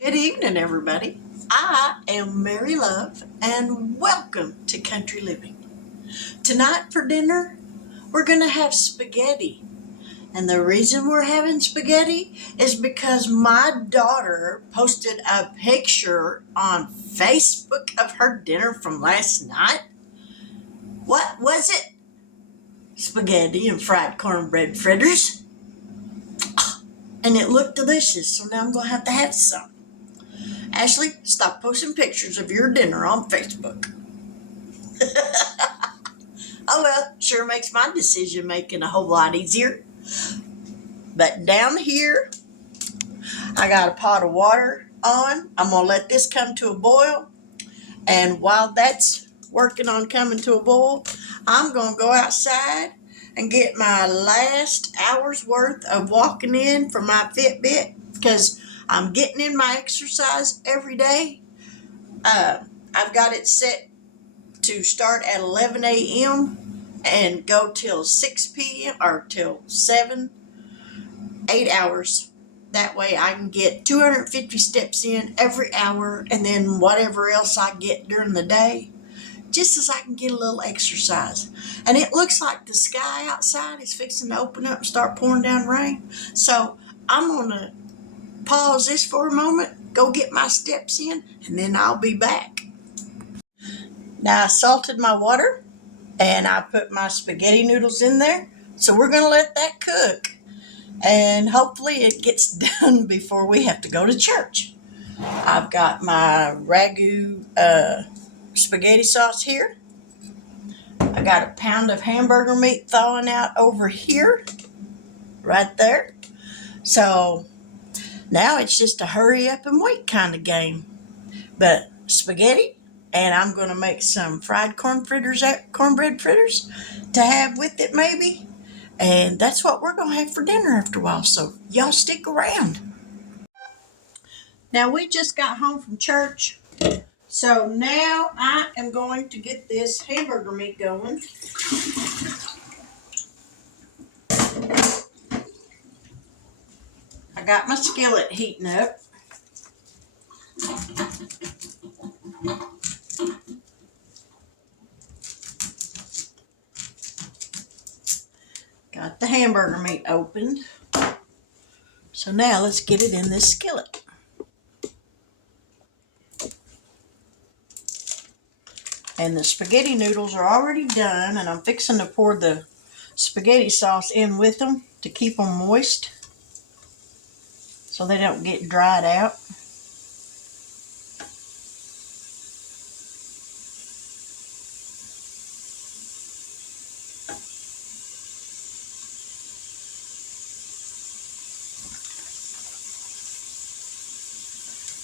Good evening, everybody. I am Mary Love, and welcome to Country Living. Tonight for dinner, we're going to have spaghetti. And the reason we're having spaghetti is because my daughter posted a picture on Facebook of her dinner from last night. What was it? Spaghetti and fried cornbread fritters. And it looked delicious, so now I'm going to have some. Ashley, stop posting pictures of your dinner on Facebook. Oh well, sure makes my decision making a whole lot easier. But down here, I got a pot of water on. I'm going to let this come to a boil. And while that's working on coming to a boil, I'm going to go outside and get my last hour's worth of walking in for my Fitbit because I'm getting in my exercise every day. I've got it set to start at 11 a.m. and go till 6 p.m. or till 7, 8 hours. That way I can get 250 steps in every hour, and then whatever else I get during the day, just as I can get a little exercise. And it looks like the sky outside is fixing to open up and start pouring down rain. So I'm going to pause this for a moment, go get my steps in, and then I'll be back. Now I salted my water and I put my spaghetti noodles in there. So we're going to let that cook. And hopefully it gets done before we have to go to church. I've got my ragu spaghetti sauce here. I got a pound of hamburger meat thawing out over here, right there. So now it's just a hurry up and wait kind of game. But spaghetti, and I'm going to make some fried cornbread fritters to have with it maybe. And that's what we're going to have for dinner after a while. So y'all stick around. Now we just got home from church. So now I am going to get this hamburger meat going. I got my skillet heating up. Got the hamburger meat opened. So now let's get it in this skillet. And the spaghetti noodles are already done, and I'm fixing to pour the spaghetti sauce in with them to keep them moist so they don't get dried out.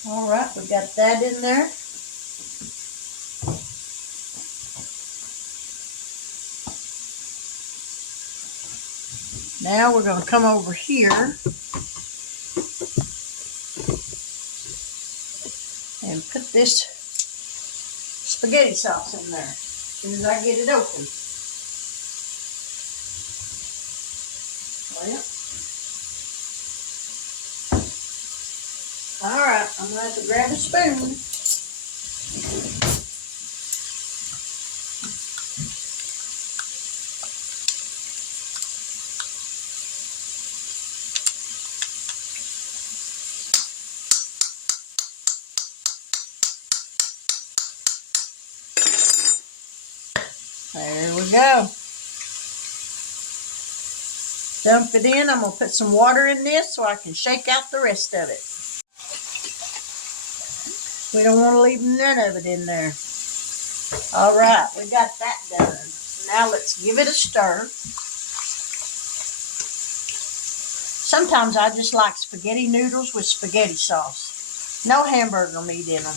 All right, we got that in there. Now we're going to come over here and put this spaghetti sauce in there as soon as I get it open. Well, all right, I'm going to have to grab a spoon. There we go. Dump it in. I'm going to put some water in this so I can shake out the rest of it. We don't want to leave none of it in there. All right, we got that done. Now let's give it a stir. Sometimes I just like spaghetti noodles with spaghetti sauce. No hamburger meat in them.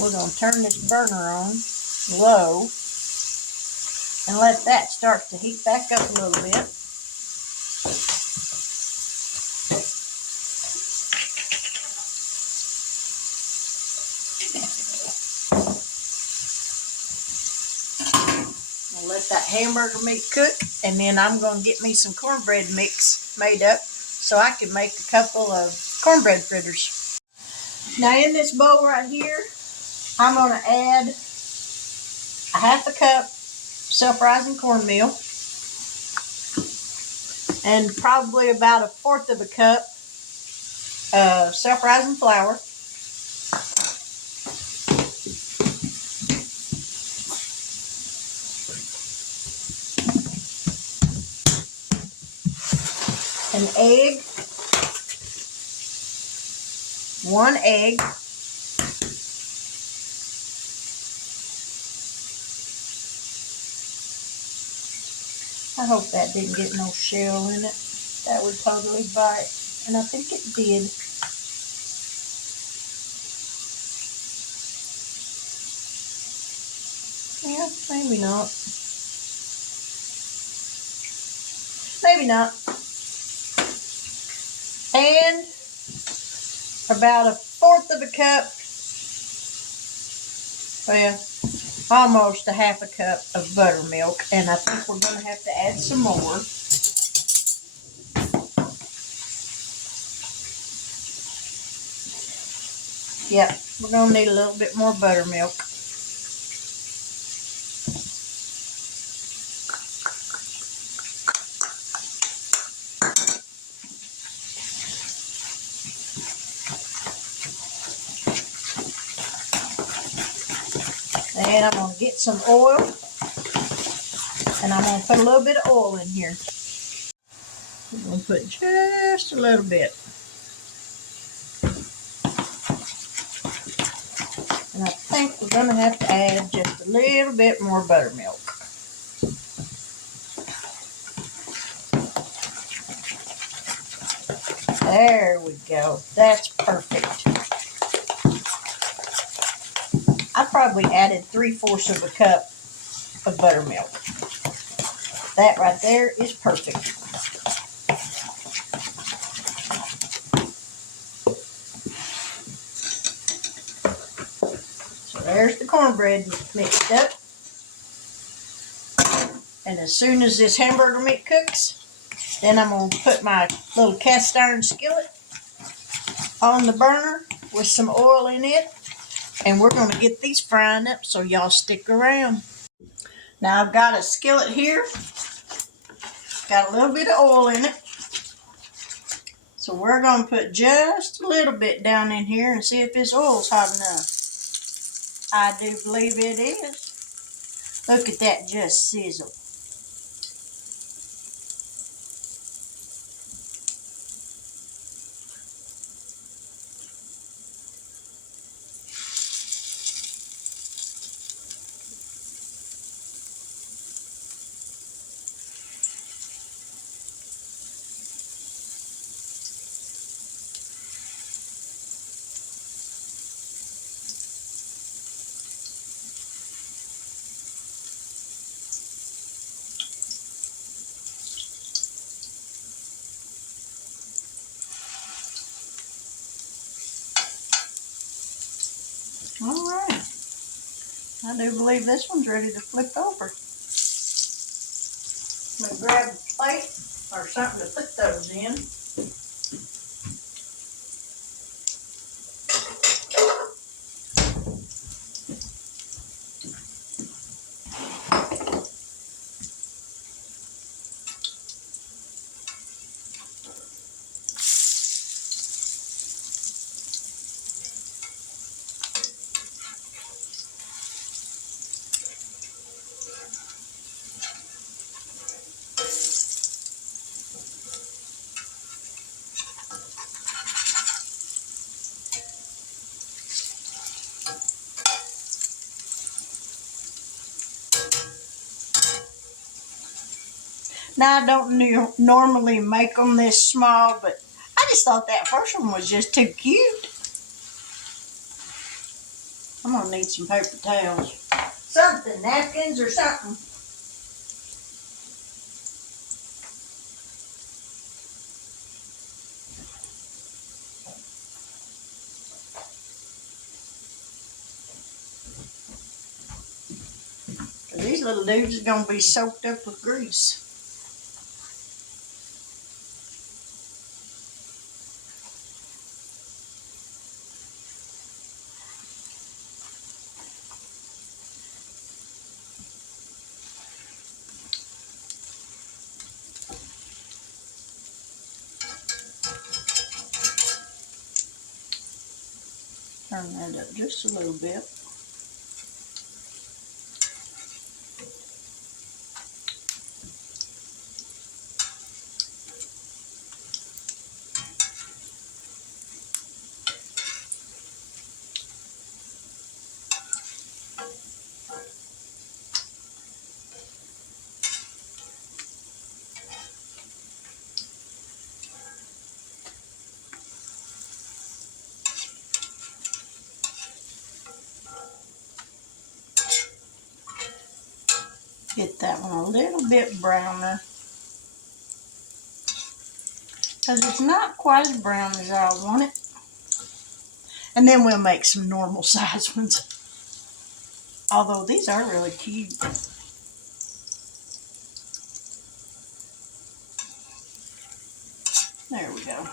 We're going to turn this burner on low and let that start to heat back up a little bit. hamburger meat cook, and then I'm going to get me some cornbread mix made up so I can make a couple of cornbread fritters. Now in this bowl right here, I'm going to add a half a cup self-rising cornmeal and probably about a fourth of a cup of self-rising flour. An egg, 1 egg, I hope that didn't get no shell in it. That would totally bite, and I think it did. Yeah, maybe not. Maybe not. And about a fourth of a cup, well, almost a half a cup of buttermilk, and I think we're going to have to add some more. Yep, we're going to need a little bit more buttermilk. And I'm going to get some oil, and I'm going to put a little bit of oil in here. I'm going to put just a little bit. And I think we're going to have to add just a little bit more buttermilk. There we go. That's perfect. I probably added 3/4 of a cup of buttermilk. That right there is perfect. So there's the cornbread mixed up. And as soon as this hamburger meat cooks, then I'm going to put my little cast iron skillet on the burner with some oil in it. And we're going to get these frying up, so y'all stick around. Now I've got a skillet here. Got a little bit of oil in it. So we're going to put just a little bit down in here and see if this oil's hot enough. I do believe it is. Look at that just sizzle. All right. I do believe this one's ready to flip over. Let me grab a plate or something to put those in. Now, I don't normally make them this small, but I just thought that first one was just too cute. I'm going to need some paper towels. Something, napkins or something. These these little dudes are going to be soaked up with grease. Turn that up just a little bit. Get that one a little bit browner, because it's not quite as brown as I want it. And then we'll make some normal size ones. Although these are really cute. There we go.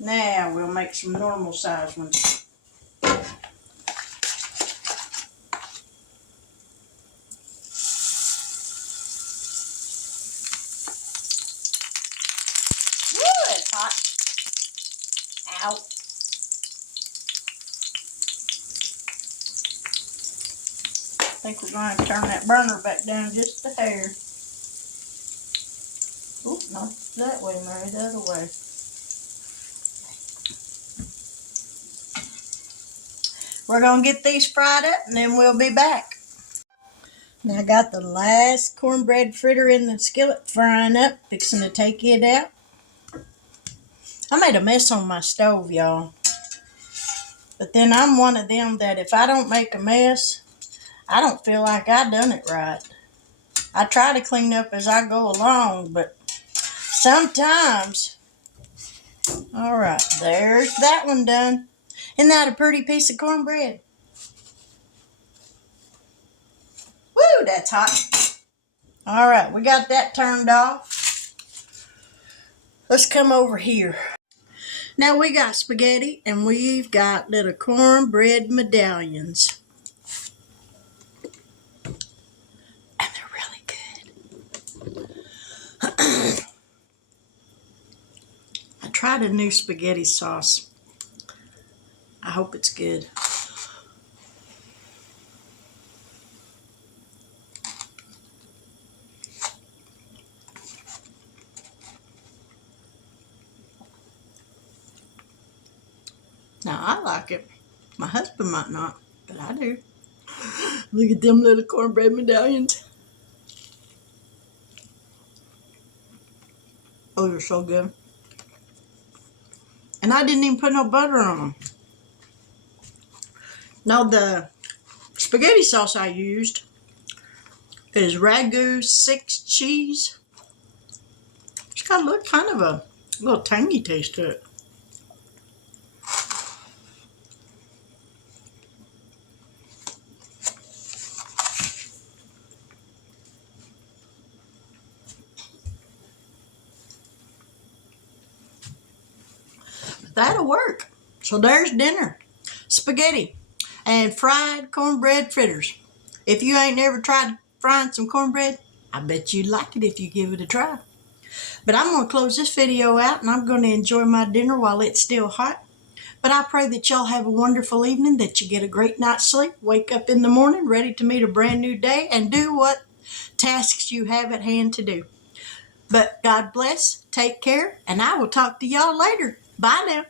Now we'll make some normal size ones. Woo, it's hot. Ow. I think we're going to turn that burner back down just a hair. Oop, not that way, Mary, the other way. We're going to get these fried up and then we'll be back. Now I got the last cornbread fritter in the skillet frying up, fixing to take it out. I made a mess on my stove, y'all. But then I'm one of them that if I don't make a mess, I don't feel like I done it right. I try to clean up as I go along, but sometimes. All right, there's that one done. Isn't that a pretty piece of cornbread? Woo, that's hot. All right, we got that turned off. Let's come over here. Now we got spaghetti and we've got little cornbread medallions. And they're really good. I tried a new spaghetti sauce. I hope it's good. Now, I like it. My husband might not, but I do. Look at them little cornbread medallions. Oh, they're so good. And I didn't even put no butter on them. Now, the spaghetti sauce I used is Ragu 6 cheese. It's got a kind of a little tangy taste to it. That'll work. So there's dinner. Spaghetti and fried cornbread fritters. If you ain't never tried frying some cornbread, I bet you'd like it if you give it a try. But I'm going to close this video out and I'm going to enjoy my dinner while it's still hot. But I pray that y'all have a wonderful evening, that you get a great night's sleep, wake up in the morning ready to meet a brand new day and do what tasks you have at hand to do. But God bless, take care, and I will talk to y'all later. Bye now.